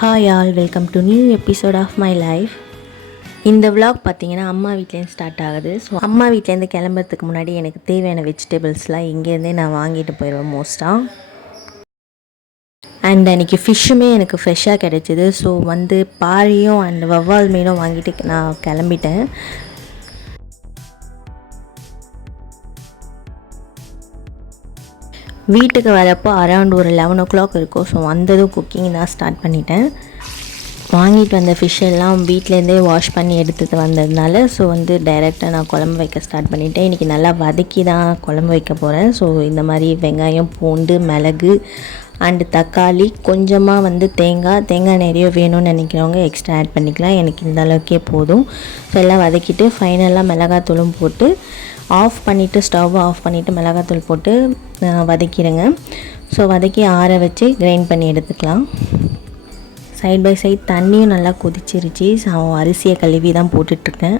Hi all, welcome to new episode of my life. இந்த vlog பார்த்தீங்கன்னா அம்மா வீட்லேருந்து ஸ்டார்ட் ஆகுது. ஸோ அம்மா வீட்லேருந்து கிளம்புறதுக்கு முன்னாடி எனக்கு தேவையான வெஜிடபிள்ஸ்லாம் இங்கேருந்தே நான் வாங்கிட்டு போயிடுவேன் மோஸ்ட்டாக. அண்ட் அன்றைக்கி ஃபிஷ்ஷுமே எனக்கு ஃப்ரெஷ்ஷாக கிடச்சிது. ஸோ பாரியும் அண்ட் வவ்வால் மீனும் வாங்கிட்டு நான் கிளம்பிட்டேன். வீட்டுக்கு வரப்போ அரௌண்ட் ஒரு 11 o'clock இருக்கும். ஸோ வந்ததும் குக்கிங் தான் ஸ்டார்ட் பண்ணிட்டேன். வாங்கிட்டு வந்த ஃபிஷ் எல்லாம் வீட்டிலேருந்தே வாஷ் பண்ணி எடுத்துகிட்டு வந்ததுனால ஸோ டைரெக்டாக நான் குழம்பு வைக்க ஸ்டார்ட் பண்ணிட்டேன். இன்றைக்கி நல்லா வதக்கி தான் குழம்பு வைக்க போகிறேன். ஸோ இந்த மாதிரி வெங்காயம், பூண்டு, மிளகு அண்டு தக்காளி, கொஞ்சமாக தேங்காய் நிறைய வேணும்னு நினைக்கிறவங்க எக்ஸ்ட்ரா ஆட் பண்ணிக்கலாம். எனக்கு இந்த அளவுக்கே போதும். ஸோ எல்லாம் வதக்கிட்டு ஃபைனலாக மிளகாத்தூளும் போட்டு ஸ்டவ் ஆஃப் பண்ணிவிட்டு மிளகாத்தூள் போட்டு வதக்கிடுங்க. ஸோ வதக்கி ஆற வச்சு கிரைண்ட் பண்ணி எடுத்துக்கலாம். சைட் பை சைட் தண்ணியும் நல்லா கொதிச்சிருச்சு. அரிசியை கழுவி தான் போட்டுட்ருக்கேன்.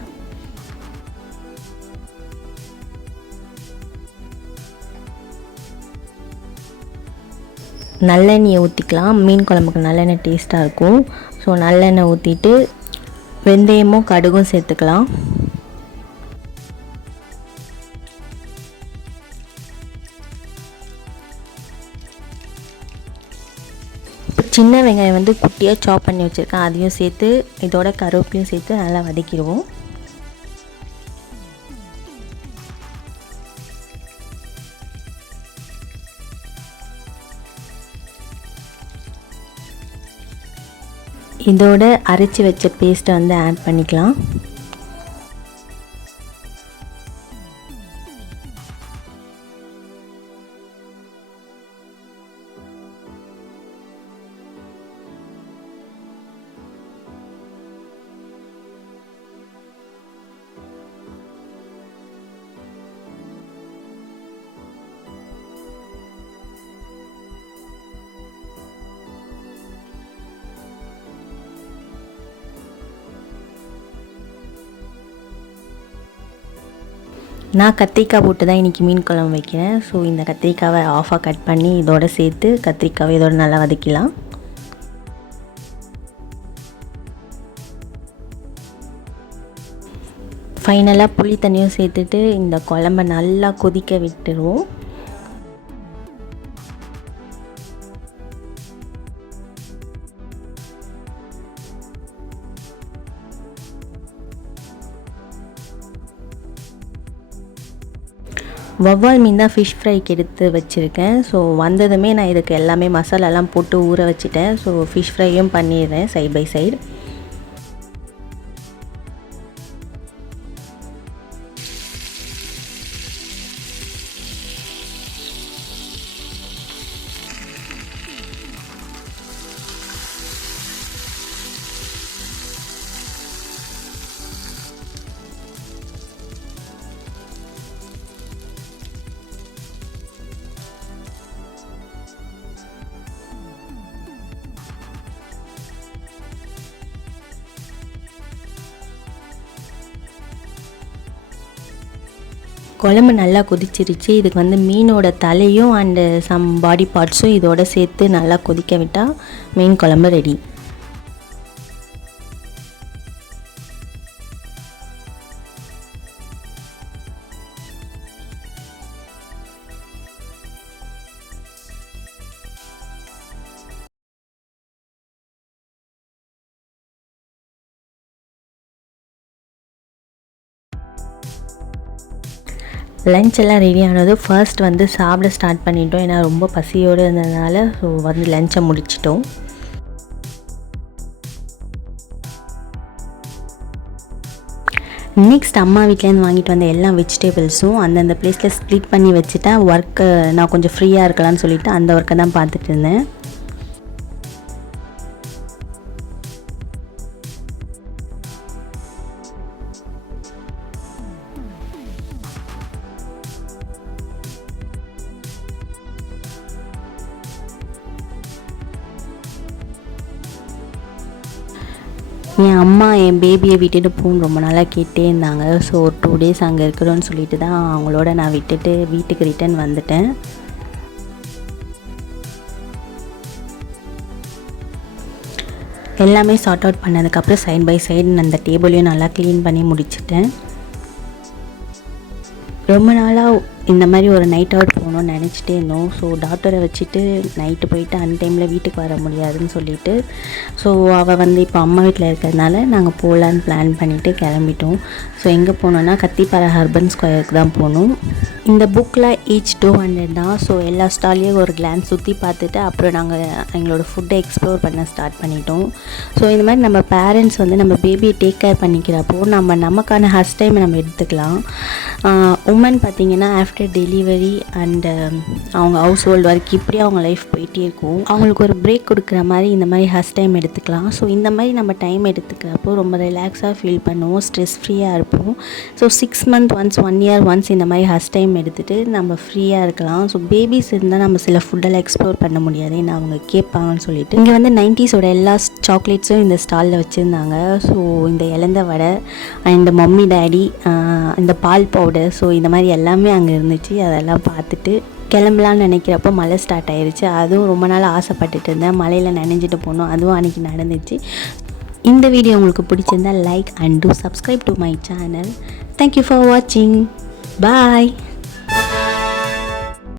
நல்லெண்ணெயை ஊற்றிக்கலாம். மீன் குழம்புக்கு நல்லெண்ணெய் டேஸ்ட்டாக இருக்கும். ஸோ நல்லெண்ணெய் ஊற்றிட்டு வெந்தயமும் கடுகும் சேர்த்துக்கலாம். சின்ன வெங்காயம் குட்டியாக சாப் பண்ணி வச்சுருக்கேன். அதையும் சேர்த்து இதோட கருவேப்பிலையும் சேர்த்து நல்லா வதக்கிடுவோம். இதோட அரைச்சி வச்ச பேஸ்ட்டை ஆட் பண்ணிக்கலாம். நான் கத்திரிக்காய் போட்டு தான் இன்றைக்கி மீன் குழம்பு வைக்கிறேன். ஸோ இந்த கத்திரிக்காவை ஆஃபாக கட் பண்ணி இதோடு சேர்த்து கத்திரிக்காவை இதோட நல்லா வதக்கலாம். ஃபைனலாக புளி தண்ணியும் சேர்த்துட்டு இந்த குழம்பை நல்லா கொதிக்க விட்டுருவோம். வவ்வால் மீன் தான் ஃபிஷ் ஃப்ரைக்கு எடுத்து வச்சுருக்கேன். ஸோ வந்ததுமே நான் இதுக்கு எல்லாமே மசாலாலாம் போட்டு ஊற வச்சுட்டேன். ஸோ ஃபிஷ் ஃப்ரையும் பண்ணிடுறேன் சைட் பை சைடு. குழம்பு நல்லா கொதிச்சிருச்சு. இதுக்கு மீனோட தலையும் அண்டு சம் பாடி பார்ட்ஸும் இதோட சேர்த்து நல்லா கொதிக்க விட்டால் மீன் குழம்பு ரெடி. லஞ்ச் எல்லாம் ரெடி ஆனது ஃபர்ஸ்ட் சாப்பிட ஸ்டார்ட் பண்ணிட்டோம். ஏன்னா ரொம்ப பசியோடு இருந்ததுனால ஸோ லஞ்சை முடிச்சிட்டோம். நெக்ஸ்ட் அம்மா வீட்டிலேருந்து வாங்கிட்டு வந்த எல்லா வெஜிடபிள்ஸும் அந்தந்த ப்ளேஸில் ஸ்ப்ளிட் பண்ணி வச்சுட்டேன். ஒர்க்கு நான் கொஞ்சம் ஃப்ரீயாக இருக்கலாம்னு சொல்லிவிட்டு அந்த ஒர்க்கை தான் பார்த்துட்டு இருந்தேன். என் அம்மா என் பேபியை விட்டுட்டு போகணுன்னு ரொம்ப நாளாக கேட்டே இருந்தாங்க. ஸோ ஒரு 2 days அங்கே இருக்கிறோன்னு சொல்லிட்டு தான் அவங்களோட நான் விட்டுட்டு வீட்டுக்கு ரிட்டன் வந்துட்டேன். எல்லாமே சார்ட் அவுட் பண்ணதுக்கப்புறம் சைட் பை சைடு அந்த டேபிளையும் நல்லா க்ளீன் பண்ணி முடிச்சிட்டேன். ரொம்ப நாளாக இந்த மாதிரி ஒரு நைட் அவுட் போகணுன்னு நினச்சிட்டே இருந்தோம். ஸோ டாக்டரை வச்சுட்டு நைட்டு போயிட்டு அன்டைமில் வீட்டுக்கு வர முடியாதுன்னு சொல்லிட்டு, ஸோ அவள் வந்து இப்போ அம்மா வீட்டில் இருக்கிறதுனால நாங்கள் போகலான்னு பிளான் பண்ணிவிட்டு கிளம்பிட்டோம். ஸோ எங்கே போனோன்னா கத்திப்பாறை அர்பன் ஸ்கொயருக்கு தான் போகணும். இந்த புக்கில் ஈச் 200 தான். ஸோ எல்லா ஸ்டால்லையும் ஒரு கிளான்ஸ் சுற்றி பார்த்துட்டு அப்புறம் நாங்கள் எங்களோட ஃபுட்டை எக்ஸ்ப்ளோர் பண்ண ஸ்டார்ட் பண்ணிட்டோம். ஸோ இந்த மாதிரி நம்ம பேரண்ட்ஸ் வந்து நம்ம பேபியை டேக் கேர் பண்ணிக்கிறப்போ நமக்கான ஹஸ்ட் டைமை நம்ம எடுத்துக்கலாம். உமன் பார்த்திங்கன்னா ஆஃப்டர் டெலிவரி அண்டு அவங்க ஹவுஸ் ஹோல்டு ஒர்க் இப்படி அவங்க லைஃப் போயிட்டே இருக்கும். அவங்களுக்கு ஒரு பிரேக் கொடுக்குற மாதிரி இந்த மாதிரி ஹஸ்ட் டைம் எடுத்துக்கலாம். ஸோ இந்த மாதிரி நம்ம டைம் எடுத்துக்கிறப்போ ரொம்ப ரிலாக்ஸாக ஃபீல் பண்ணுவோம், ஸ்ட்ரெஸ் ஃப்ரீயாக இருப்போம். So 6 months once 1 year once இந்த மாதிரி ஹஸ்ட் டைம் எடுத்துகிட்டு நம்ம ஃப்ரீயாக இருக்கலாம். ஸோ பேபிஸ் இருந்தால் நம்ம சில ஃபுட்டெல்லாம் எக்ஸ்ப்ளோர் பண்ண முடியாது, ஏன்னா அவங்க கேட்பாங்கன்னு சொல்லிட்டு இங்கே வந்து 90s எல்லா சாக்லேட்ஸும் இந்த ஸ்டாலில் வச்சுருந்தாங்க. ஸோ இந்த இலந்த வடை அண்ட் மம்மி டேடி, இந்த பால் பவுடர், ஸோ இந்த மாதிரி எல்லாமே அங்கே இருந்துச்சு. அதெல்லாம் பார்த்துட்டு கிளம்பலான்னு நினைக்கிறப்போ மழை ஸ்டார்ட் ஆயிடுச்சு. அதுவும் ரொம்ப நாள் ஆசைப்பட்டுட்டு இருந்தேன், மழையில் நனைஞ்சிட்டு போனோம், அதுவும் அன்றைக்கி நடந்துச்சு. இந்த வீடியோ உங்களுக்கு பிடிச்சிருந்தால் like and two subscribe to my channel. Thank you for வாட்சிங். பாய்.